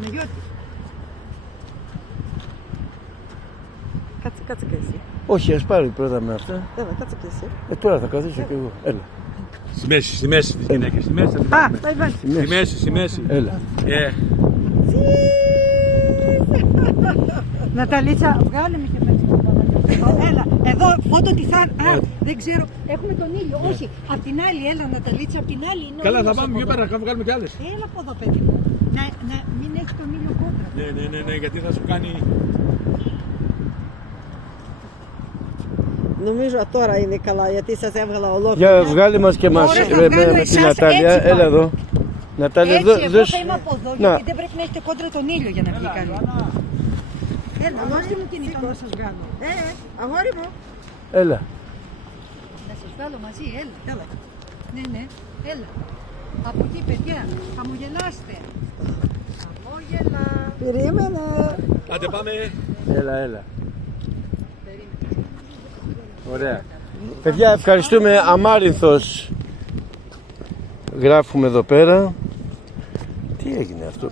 Παναγιώτη. Κάτσε και εσύ. Όχι, ας πάρει πρώτα με αυτά. Έλα, κάτσε και εσύ. Τώρα θα καθίσω και εγώ. Έλα. Στη μέση τις γυναίκες, στη μέση. Α, πάει βάλει. Στη μέση. Έλα. Ναταλίτσα, βγάλε με και πέτυχα. Έλα, εδώ φώτο τι θα... Α, δεν ξέρω, έχουμε τον ήλιο. Όχι, απ' την άλλη, έλα Ναταλίτσα, απ' την άλλη είναι ο Καλά, θα ήλιος πάμε από πιο εδώ. πέρα, να βγάλουμε κι άλλες. Έλα από εδώ, παιδί μου. Να μην έχει τον ήλιο κόντρα. Ναι, γιατί θα σου κάνει... Νομίζω τώρα είναι καλά, γιατί σας έβγαλα ολόκληρο. Για βγάλε μας και μας Μπορείς να με βγάλω την εσάς Νατάλια. έτσι, Έλα πάμε. εδώ. Νατάλια, Έτσι, εγώ δώσ' θα είμαι από εδώ, να. γιατί δεν πρέπει να έχετε κόντρα τον ήλιο για να βγει καλή. Έλα, δώστε μου την εικόνα να σας βγάλω. Αγόρι μου. Έλα. Να σας βγάλω μαζί, έλα. Ναι, έλα. Από εκεί, παιδιά, χαμογελάστε. Χαμόγελα. Περίμενε. Άντε πάμε. Έλα. Ωραία. Παιδιά, ευχαριστούμε. Αμάρινθος γράφουμε εδώ πέρα. Τι έγινε αυτό?